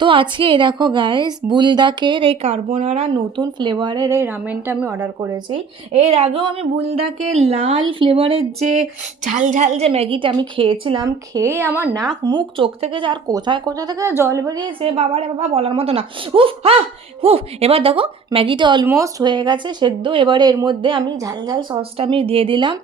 তো আজকে এই দেখো গাইস, বুলদাকের এই কার্বোনারা নতুন ফ্লেভারের এই রামেনটা আমি অর্ডার করেছি। এর আগেও আমি বুলদাকের লাল ফ্লেভারের যে ঝাল ঝাল যে ম্যাগিটা আমি খেয়েছিলাম, খেয়ে আমার নাক মুখ চোখ থেকে যে আর কোথায় কোথা থেকে জল বেরিয়েছে, বাবারে বাবা, বলার মতো না। উফ হা উফ। এবার দেখো ম্যাগিটা অলমোস্ট হয়ে গেছে সেদ্ধ। এবারে এর মধ্যে আমি ঝাল ঝাল সসটা আমি দিয়ে দিলাম।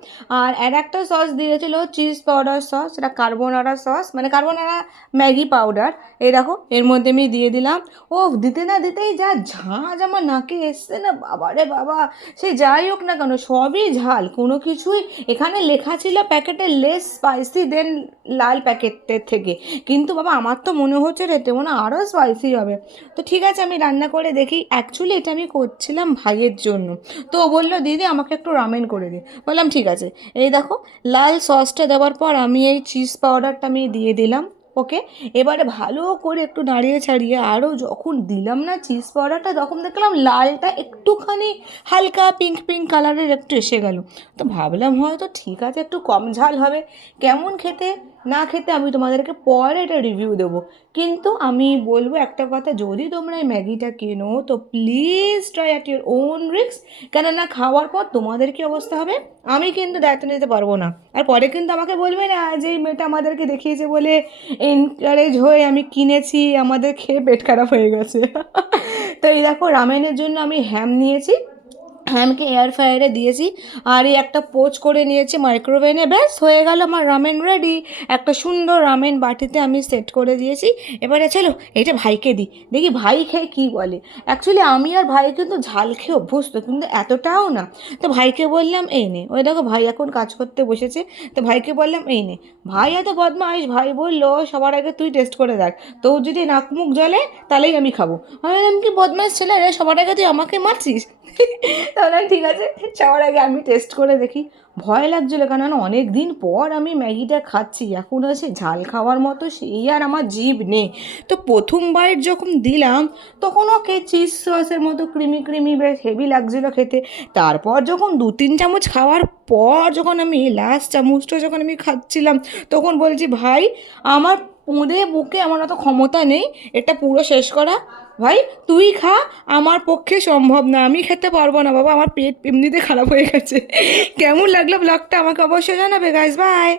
আর একটা সস দিয়েছিল চিজ পাউডার সস, সেটা কার্বোনারা সস, মানে কার্বোনারা ম্যাগি পাউডার। এই দেখো এর মধ্যে আমি দিয়ে দিলাম। ও দিতে না দিতেই যা ঝাঁঝ আমার নাকে এসছে না, বাবা রে বাবা। সে যাই হোক না কেন, সবই ঝাল, কোনো কিছুই। এখানে লেখা ছিল প্যাকেটে লেস স্পাইসি দেন লাল প্যাকেটের থেকে, কিন্তু বাবা আমার তো মনে হচ্ছে রে মনে আরও স্পাইসি হবে। তো ঠিক আছে, আমি রান্না করে দেখি। অ্যাকচুয়ালি এটা আমি করছিলাম ভাইয়ের জন্য। তো ও বললো দিদি আমাকে একটু রামেন করে দে। বললাম ঠিক আছে। এই দেখো লাল সসটা দেওয়ার পর আমি এই চিজ পাউডারটা আমি দিয়ে দিলাম। ওকে। এবারে ভালো করে একটু নাড়িয়ে ছাড়িয়ে আরও যখন দিলাম না চিজ পাউডারটা, তখন দেখলাম লালটা একটুখানি হালকা পিঙ্ক পিঙ্ক কালারের একটু এসে গেল। তো ভাবলাম হয়তো ঠিক আছে, একটু কম ঝাল হবে। কেমন খেতে না খেতে আমি তোমাদেরকে পরে এটা রিভিউ দেবো। কিন্তু আমি বলবো একটা কথা, যদি তোমরা এই ম্যাগিটা কেনো তো please try at your own risk. কেননা খাওয়ার পর তোমাদের কী অবস্থা হবে আমি কিন্তু দায়িত্ব নিতে পারবো না। আর পরে কিন্তু আমাকে বলবে না যে এই মেয়েটা আমাদেরকে দেখিয়েছে বলে এনকারেজ হয়ে আমি কিনেছি, আমাদের খেয়ে পেট খারাপ হয়ে গেছে। তো এই দেখো রামেনের জন্য আমি হ্যাম নিয়েছি, হ্যামকে এয়ার ফ্রায়ারে দিয়েছি। আর এই একটা পোচ করে নিয়েছি মাইক্রোওভেনে, ব্যাস হয়ে গেল আমার রামেন রেডি। একটা সুন্দর রামেন বাটিতে আমি সেট করে দিয়েছি। এবারে চলো এটা ভাইকে দিই, দেখি ভাই খেয়ে কী বলে। অ্যাকচুয়ালি আমি আর ভাই কিন্তু ঝাল খেয়ে অভ্যস্ত, কিন্তু এতটাও না। তো ভাইকে বললাম এই নে, ওই দেখো ভাই এখন কাজ করতে বসেছে। তো ভাইকে বললাম এই নে। ভাই এত বদমাইশ, ভাই বললো সবার আগে তুই টেস্ট করে দেখ, তোর যদি নাক মুখ জ্বলে তাহলেই আমি খাবো। আমি বললাম কি বদমাইশ ছেলে রে, সবার আগে তুই আমাকে মারছিস। তাহলে ঠিক আছে, সবার আগে আমি টেস্ট করে দেখি। ভয় লাগছিলো, কেননা অনেক দিন পর আমি ম্যাগিটা খাচ্ছি, এখন সে ঝাল খাওয়ার মতো সেই আর আমার জিভ নেই। তো প্রথম বাইট যখন দিলাম তখন ওকে চিজ সসের মতো ক্রিমি ক্রিমি বেশ হেভি লাগছিলো খেতে। তারপর যখন 2-3 চামচ খাওয়ার পর যখন আমি লাস্ট চামচটা যখন আমি খাচ্ছিলাম, তখন বলছি ভাই আমার পোঁদে বুকে আমার অত ক্ষমতা নেই এটা পুরো শেষ করা। ভাই তুই খা, আমার পক্ষে সম্ভব না, আমি খেতে পারবো না বাবা, আমার পেট এমনিতে খারাপ হয়ে গেছে। কেমন লাগলো ব্লগটা আমাকে অবশ্যই জানাবে গাইস, বাই।